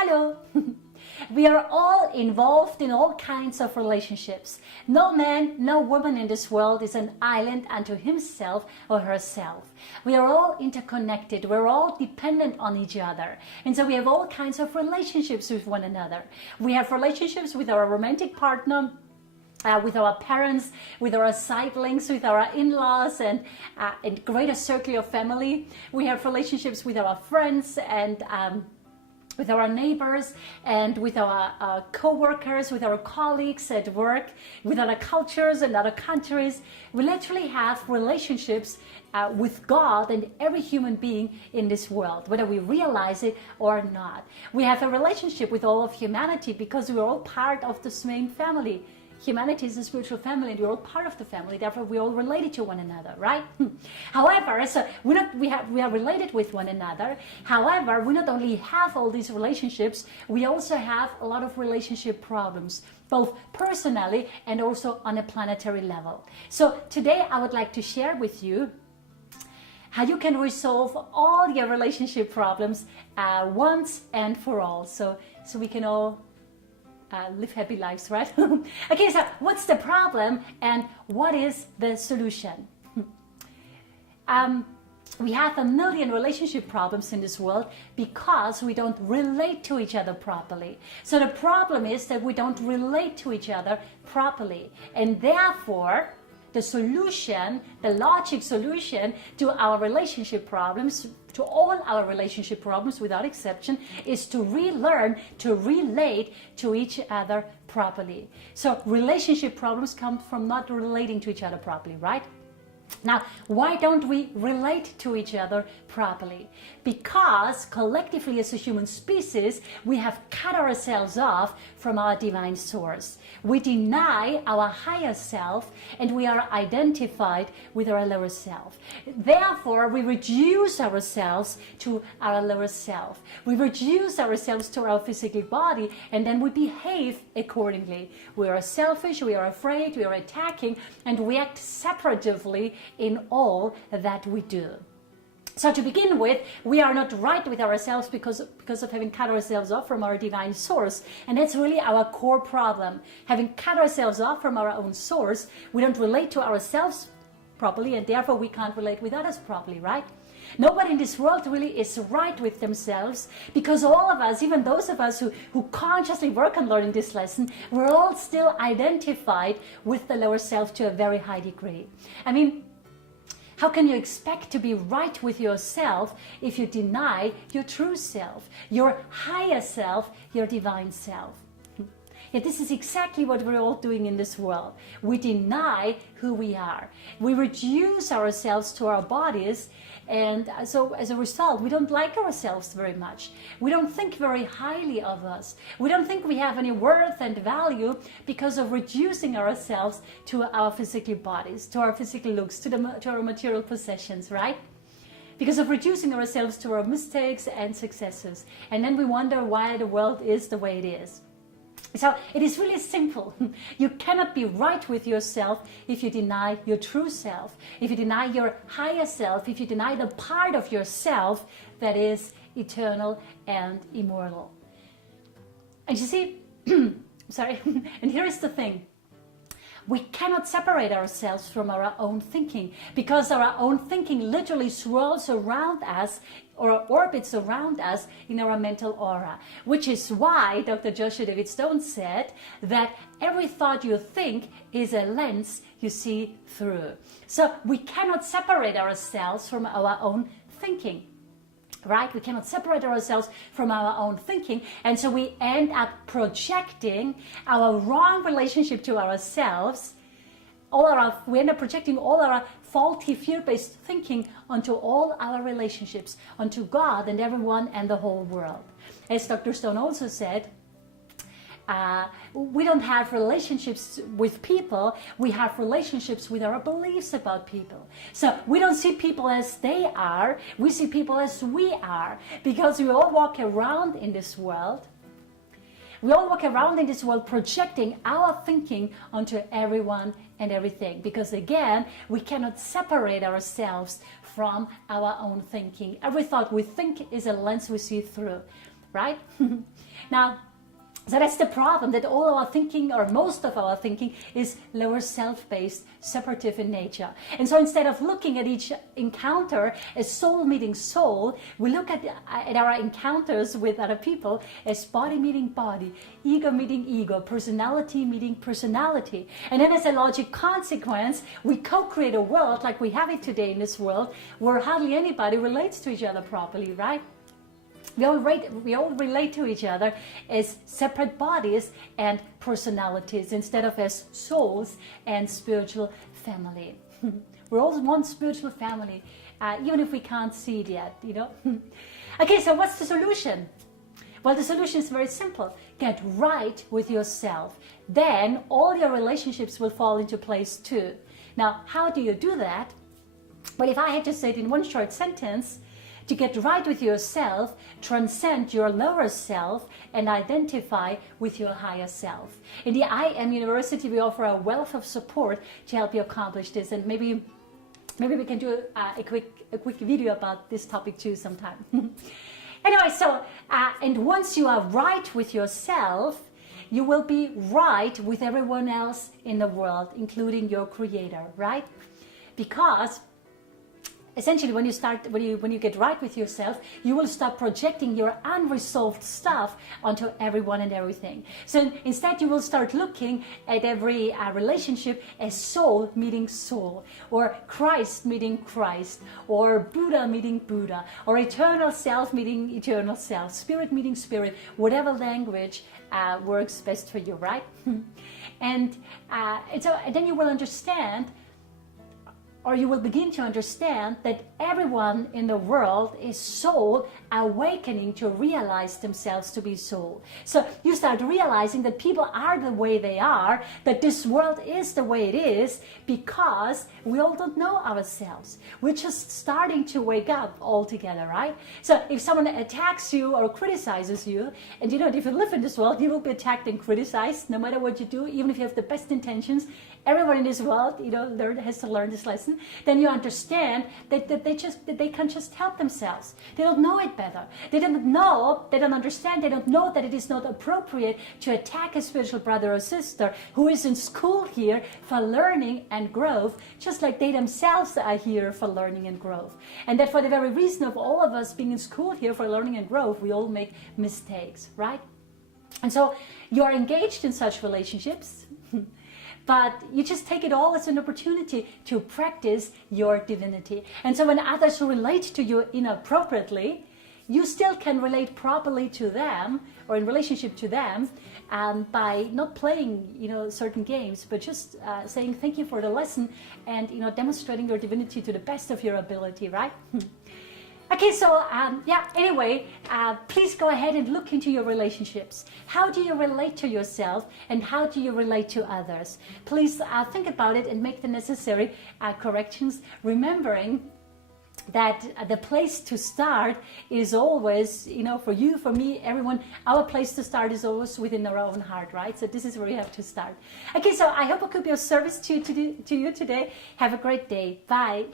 Hello! We are all involved in all kinds of relationships. No man, no woman in this world is an island unto himself or herself. We are all interconnected. We're all dependent on each other. And so we have all kinds of relationships with one another. We have relationships with our romantic partner, with our parents, with our siblings, with our in-laws, and greater circle of family. We have relationships with our friends and with our neighbors and with our co-workers, with our colleagues at work, with other cultures and other countries. We literally have relationships with God and every human being in this world, whether we realize it or not. We have a relationship with all of humanity because we're all part of the same family. Humanity is a spiritual family and we're all part of the family, therefore we're all related to one another, right? However, so we are related with one another. However, we not only have all these relationships, we also have a lot of relationship problems, both personally and also on a planetary level. So today I would like to share with you how you can resolve all your relationship problems once and for all, so we can all live happy lives, right? Okay, so what's the problem and what is the solution? We have a million relationship problems in this world because we don't relate to each other properly. So the problem is that we don't relate to each other properly, and therefore the solution, the logic solution to our relationship problems, to all our relationship problems without exception, is to relearn to relate to each other properly. So relationship problems come from not relating to each other properly, right? Now, why don't we relate to each other properly? Because collectively as a human species, we have cut ourselves off from our divine source. We deny our higher self and we are identified with our lower self. Therefore, we reduce ourselves to our lower self. We reduce ourselves to our physical body and then we behave accordingly. We are selfish, we are afraid, we are attacking, and we act separatively in all that we do. So to begin with, we are not right with ourselves because of having cut ourselves off from our divine source. And that's really our core problem. Having cut ourselves off from our own source, we don't relate to ourselves properly and therefore we can't relate with others properly, right? Nobody in this world really is right with themselves because all of us, even those of us who consciously work on learning this lesson, we're all still identified with the lower self to a very high degree. I mean, how can you expect to be right with yourself if you deny your true self, your higher self, your divine self? Yet this is exactly what we're all doing in this world. We deny who we are. We reduce ourselves to our bodies, and so as a result, we don't like ourselves very much. We don't think very highly of us. We don't think we have any worth and value because of reducing ourselves to our physical bodies, to our physical looks, to our material possessions, right? Because of reducing ourselves to our mistakes and successes. And then we wonder why the world is the way it is. So it is really simple. You cannot be right with yourself if you deny your true self, if you deny your higher self, if you deny the part of yourself that is eternal and immortal. And you see, sorry, and here is the thing. We cannot separate ourselves from our own thinking because our own thinking literally swirls around us or orbits around us in our mental aura, which is why Dr. Joshua David Stone said that every thought you think is a lens you see through. So we cannot separate ourselves from our own thinking. Right? We cannot separate ourselves from our own thinking, and so we end up projecting our wrong relationship to ourselves. We end up projecting all our faulty fear-based thinking onto all our relationships, onto God and everyone and the whole world. As Dr. Stone also said, we don't have relationships with people, we have relationships with our beliefs about people. So we don't see people as they are, we see people as we are, because we all walk around in this world. We all walk around in this world projecting our thinking onto everyone and everything, because again, we cannot separate ourselves from our own thinking. Every thought we think is a lens we see through. right? Now, so that's the problem, that all our thinking, or most of our thinking, is lower self-based, separative in nature. And so instead of looking at each encounter as soul meeting soul, we look at our encounters with other people as body meeting body, ego meeting ego, personality meeting personality. And then as a logic consequence, we co-create a world like we have it today in this world, where hardly anybody relates to each other properly, right? We all relate to each other as separate bodies and personalities instead of as souls and spiritual family. We're all one spiritual family, even if we can't see it yet, you know. Okay, so what's the solution? Well, the solution is very simple. Get right with yourself. Then all your relationships will fall into place too. Now, how do you do that? Well, if I had to say it in one short sentence, to get right with yourself, transcend your lower self and identify with your higher self. In the I Am University, we offer a wealth of support to help you accomplish this, and maybe we can do a quick video about this topic too sometime. Anyway, so and once you are right with yourself, you will be right with everyone else in the world, including your creator, right? Because essentially, when you get right with yourself, you will stop projecting your unresolved stuff onto everyone and everything. So instead, you will start looking at every relationship as soul meeting soul, or Christ meeting Christ, or Buddha meeting Buddha, or eternal self meeting eternal self, spirit meeting spirit, whatever language works best for you, right? And then you will understand, or you will begin to understand, that everyone in the world is soul awakening to realize themselves to be soul. So you start realizing that people are the way they are, that this world is the way it is, because we all don't know ourselves. We're just starting to wake up all together, right? So if someone attacks you or criticizes you, and you know, if you live in this world, you will be attacked and criticized no matter what you do, even if you have the best intentions. Everyone in this world, you know, has to learn this lesson. Then you understand that they can't just help themselves. They don't know it better. They don't understand, they don't know that it is not appropriate to attack a spiritual brother or sister who is in school here for learning and growth, just like they themselves are here for learning and growth. And that for the very reason of all of us being in school here for learning and growth, we all make mistakes, right? And so you're engaged in such relationships, but you just take it all as an opportunity to practice your divinity. And so when others relate to you inappropriately, you still can relate properly to them, or in relationship to them, by not playing, you know, certain games, but just saying thank you for the lesson, and, you know, demonstrating your divinity to the best of your ability, right? Okay, so anyway, please go ahead and look into your relationships. How do you relate to yourself, and how do you relate to others? Please think about it and make the necessary corrections, remembering that the place to start is always, you know, for you, for me, everyone, our place to start is always within our own heart, right? So this is where you have to start. Okay, so I hope I could be of service to you today. Have a great day. Bye.